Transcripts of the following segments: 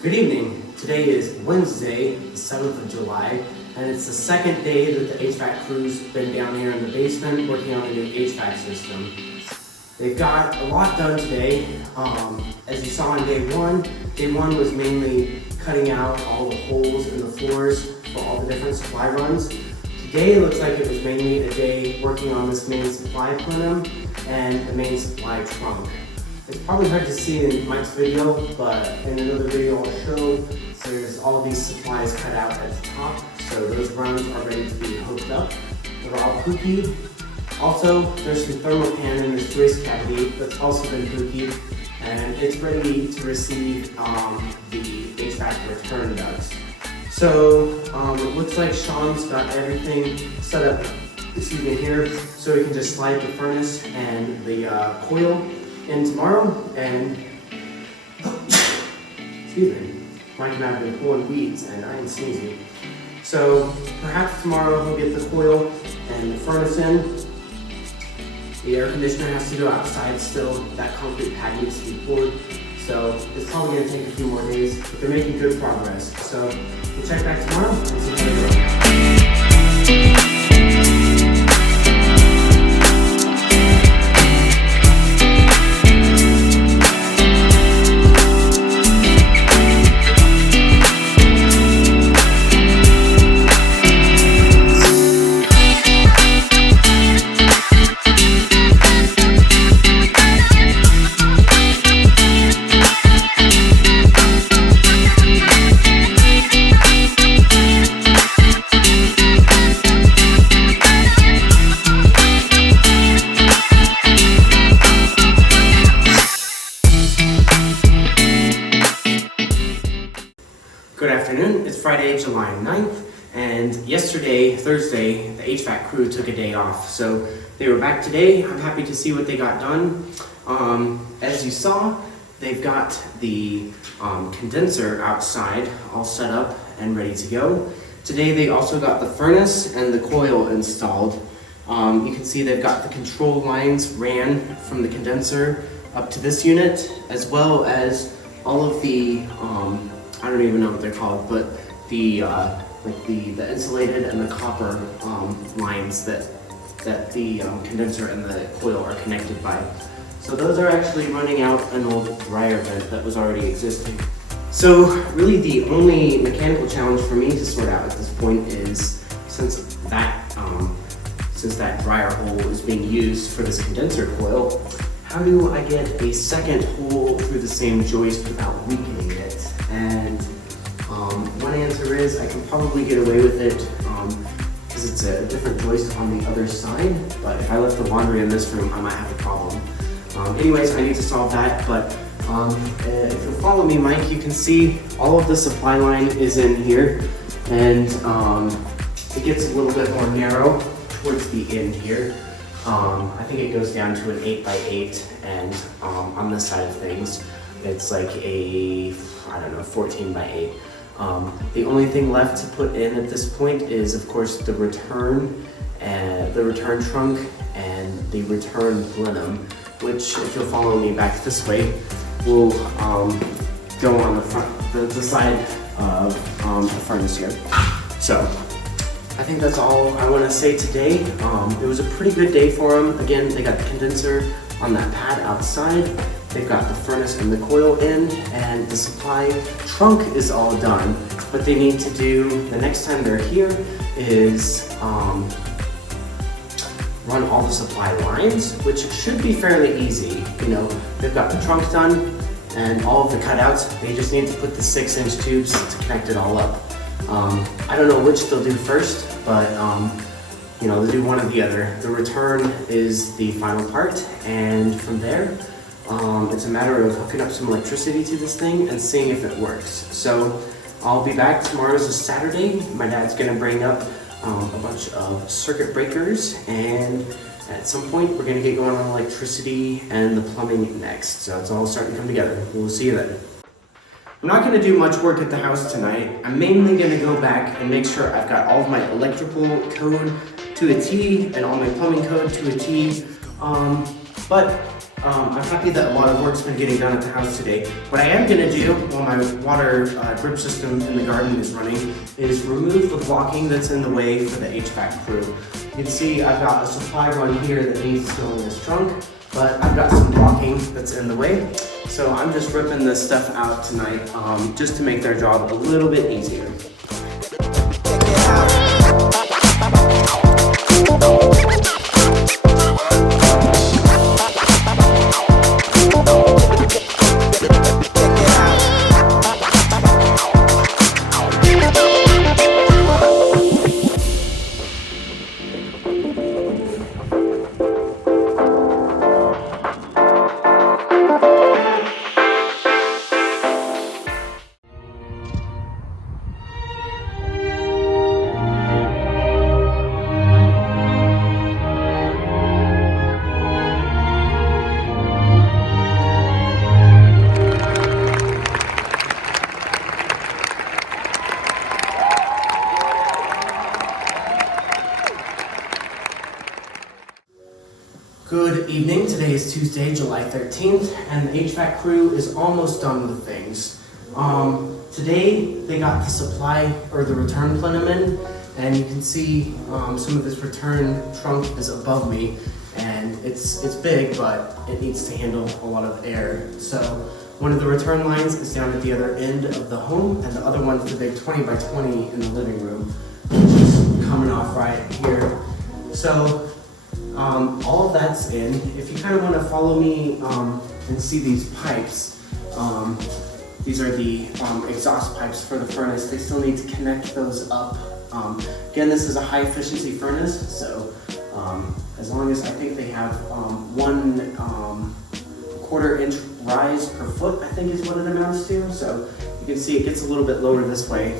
Good evening. Today is Wednesday, the 7th of July, and it's the second day that the HVAC crew's been down here in the basement working on the new HVAC system. They've got a lot done today. As you saw on day one was mainly cutting out all the holes in the floors for all the different supply runs. Today it looks like it was mainly a day working on this main supply plenum and the main supply trunk. It's probably hard to see in Mike's video, but in another video I'll show, there's all these supplies cut out at the top, so those runs are ready to be hooked up. They're all pookied. Also, there's some thermal pan in this joist cavity that's also been pookied, and it's ready to receive the HVAC return ducts. So it looks like Sean's got everything set up, here, so we can just slide the furnace and the coil in tomorrow, and Mike and I have been pulling weeds and I am sneezing. So perhaps tomorrow he'll get the coil and the furnace in. The air conditioner has to go outside still. That concrete pad needs to be poured. So it's probably going to take a few more days, but they're making good progress. So we'll check back tomorrow and see how they go. Good afternoon, it's Friday, July 9th, and yesterday, Thursday, the HVAC crew took a day off. So they were back today. I'm happy to see what they got done. As you saw, they've got the condenser outside all set up and ready to go. Today they also got the furnace and the coil installed. You can see they've got the control lines ran from the condenser up to this unit, as well as all of the I don't even know what they're called, but the the insulated and the copper lines that the condenser and the coil are connected by. So those are actually running out an old dryer vent that was already existing. So really the only mechanical challenge for me to sort out at this point is, since that dryer hole is being used for this condenser coil, how do I get a second hole through the same joist without weakening it? And one answer is I can probably get away with it because it's a different joist on the other side, but if I left the laundry in this room, I might have a problem. Anyways, I need to solve that, but if you'll follow me, Mike, you can see all of the supply line is in here, and it gets a little bit more narrow towards the end here. I think it goes down to an 8x8, and on this side of things, it's like a, 14x8. The only thing left to put in at this point is, of course, the return trunk and the return plenum, which, if you'll follow me back this way, will go on the front, the side of the furnace here. So I think that's all I want to say today. It was a pretty good day for them. Again, they got the condenser on that pad outside. They've got the furnace and the coil in, and the supply trunk is all done. What they need to do the next time they're here is run all the supply lines, which should be fairly easy. You know, they've got the trunk done and all of the cutouts. They just need to put the 6-inch tubes to connect it all up. I don't know which they'll do first, but they'll do one or the other. The return is the final part, and from there, it's a matter of hooking up some electricity to this thing and seeing if it works. So I'll be back. Tomorrow's a Saturday. My dad's gonna bring up a bunch of circuit breakers, and at some point we're gonna get going on electricity and the plumbing next. So it's all starting to come together. We'll see you then. I'm not gonna do much work at the house tonight. I'm mainly gonna go back and make sure I've got all of my electrical code to a T and all my plumbing code to a T. But I'm happy that a lot of work's been getting done at the house today. What I am gonna do while my water drip system in the garden is running is remove the blocking that's in the way for the HVAC crew. You can see I've got a supply run here that needs to go in this trunk, but I've got some blocking that's in the way. So I'm just ripping this stuff out tonight just to make their job a little bit easier. Good evening. Today is Tuesday, July 13th, and the HVAC crew is almost done with things. Today they got the supply or the return plenum in, and you can see some of this return trunk is above me, and it's big, but it needs to handle a lot of air. So one of the return lines is down at the other end of the home, and the other one's the big 20 by 20 in the living room, which is coming off right here. So all of that's in. If you kind of want to follow me and see these pipes, these are the exhaust pipes for the furnace. They still need to connect those up. Again, this is a high efficiency furnace, so as long as I think they have 1/4 inch rise per foot, I think is what it amounts to. So you can see it gets a little bit lower this way.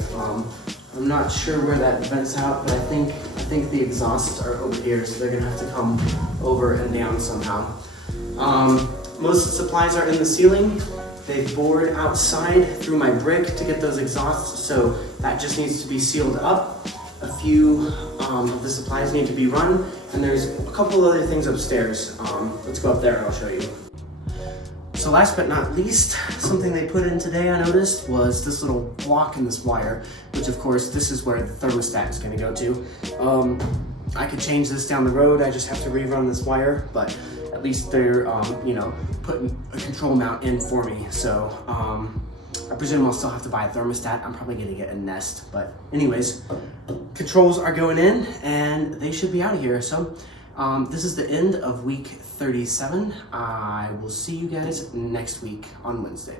I'm not sure where that vents out, but I think the exhausts are over here, so they're gonna have to come over and down somehow. Most of the supplies are in the ceiling. They've bored outside through my brick to get those exhausts, so that just needs to be sealed up. A few of the supplies need to be run, and there's a couple other things upstairs. Let's go up there and I'll show you. So last but not least, something they put in today I noticed was this little block in this wire, which of course this is where the thermostat is going to go to. I could change this down the road, I just have to rerun this wire, but at least they're putting a control mount in for me. So I presume I'll still have to buy a thermostat. I'm probably going to get a Nest, but anyways, controls are going in and they should be out of here. So this is the end of week 37. I will see you guys next week on Wednesday.